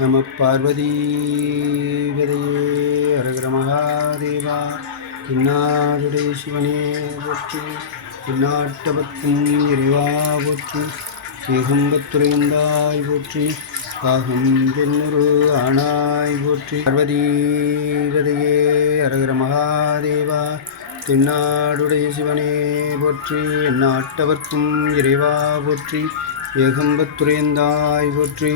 நம பார்வதீபதையே அரகர மகாதேவா. தென்னாடுடைய சிவனே போற்றி, தென்னாட்டபத்தும் இறைவா போற்றி, ஏகம்பத்துறைந்தாய் போற்றி, காகம் தென்னொரு ஆனாய் போற்றி. பார்வதீபதையே அரகர மகாதேவா. தென்னாடுடைய சிவனே போற்றி, எந்நாட்டவர்க்கும் இறைவா போற்றி, ஏகம்பத்துறைந்தாய் போற்றி,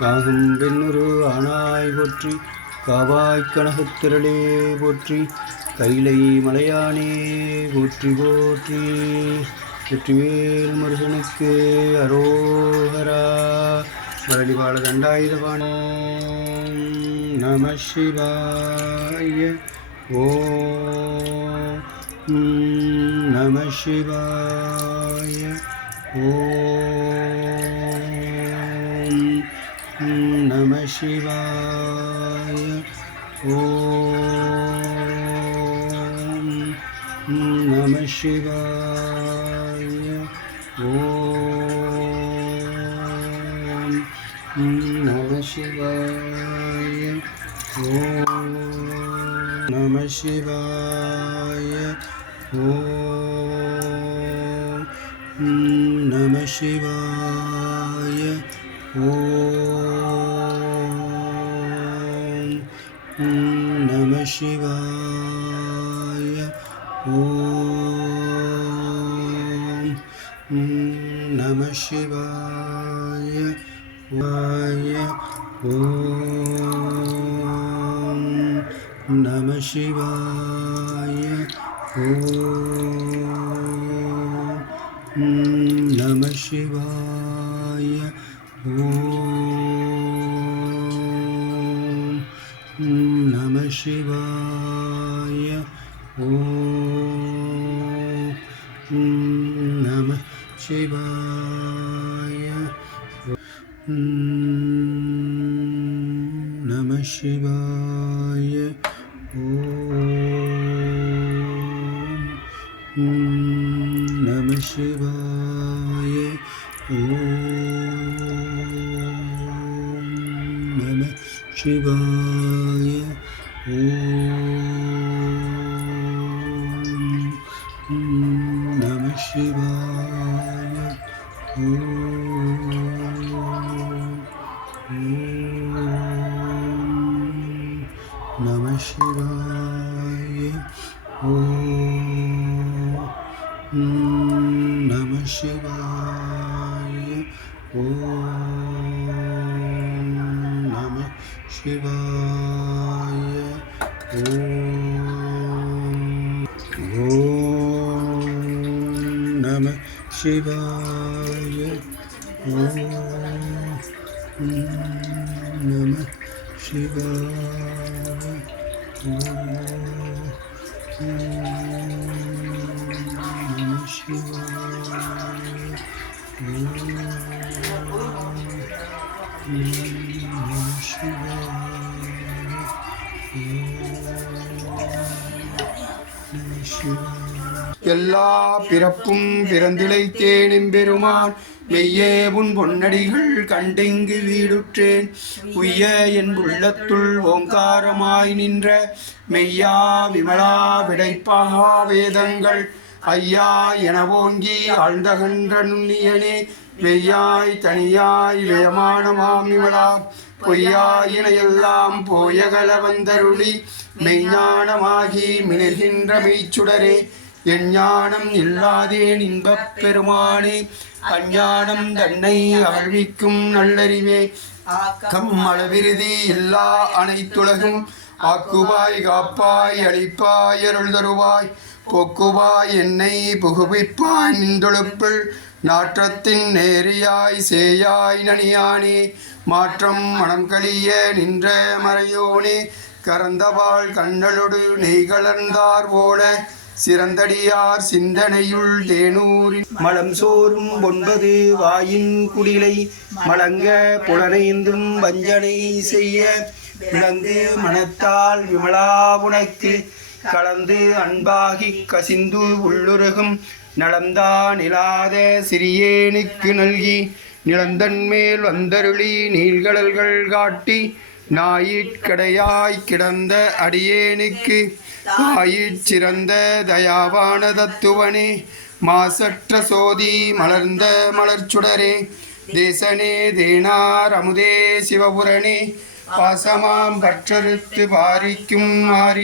காகும் பெண்ணுரு ஆனாய் போற்றி, காவாய் கனகத்திரளே போற்றி, கைலை மலையானே போற்றி போற்றி. வெற்றிவேல் முருகனுக்கு அரோகரா. மரளிவாழ தண்டாயுதபாணோ. நம சிவாய. ஓம் நம சிவாய. ஓம் நம சிவாய. ஓம் நம சிவாய. ஓம் நம சிவாய. ஓம் நம சிவாய. ஓம் நம சிவாய. ஓம் நம சிவாய. ஓம் நம சிவாய. ஓம் நம சிவாய. ஓம் நம சிவாய. ஓம் நம சிவாய. ஓம் நம சிவாய. நம சிவாய. ஓம் நம சிவாய. ஓம் நம சிவாய. ஓம் நம சிவாய. நம சிவாய. நம சிவாய. நம சிவாய. நம சிவாய. நம சிவாய. நம சிவாய. எல்லா பிறப்பும் பிறந்திழைத்தேன் எம்பெருமான், மெய்யே உன் பொன்னடிகள் கண்டெங்கு வீடுற்றேன். உய்ய என் உள்ளத்துள் ஓங்காரமாய் நின்ற மெய்யா விமலா விடைப்பாகா வேதங்கள் ஐயா என ஓங்கி ஆழ்ந்தகன்ற நுண்ணியனே, மெய்யாய் தனியாய் வியமானமாம் விமலா பொய்யாயின எல்லாம் போயகல வந்தருளி மெய்ஞானமாகி மிளர்கின்ற மெய்ச்சுடரே, எஞ்ஞானம் இல்லாதேன் இன்பப் பெருமானே, அஞ்ஞானம் தன்னை ஆழ்விக்கும் நல்லறிவே, ஆக்கம் அளவிருதி இல்லா அனைத்துலகும் ஆக்குவாய் காப்பாய் அளிப்பாய் அருள் தருவாய், போக்குவாய் என்னை புகுவிப்பாய் நின்றொழுப்பில் நாற்றத்தின் நேரியாய் சேயாய் நனியானே, மாற்றம் மனம் கழிய நின்ற மறையோனே, கரந்தவாள் கண்ணலொடு நெய் கலர்ந்தார் போல சிறந்தடியார் சிந்தனையுள் தேனூரின் மலம் சோறும் 9 வாயின் குடிலை மலங்க புலனைந்தும் வஞ்சனை செய்ய விளங்கு மனத்தால் விமலா உனக்கு கலந்து அன்பாகி கசிந்து உள்ளுருகும் நலம்தான் இல்லாத சிறியேனுக்கு நல்கி நிலந்தன்மேல் வந்தருளி நீள்கடல்கள் காட்டி நாயிற்கடையாய் கிடந்த அடியேனுக்கு தாயிற் சிறந்த தயாவான தத்துவனே மாசற்ற சோதி மலர்ந்த மலர்ச்சுடரே தேசனே தேனார் அமுதே சிவபுரனே பாசமாம் பற்றறுத்து பாரிக்கும் மாறி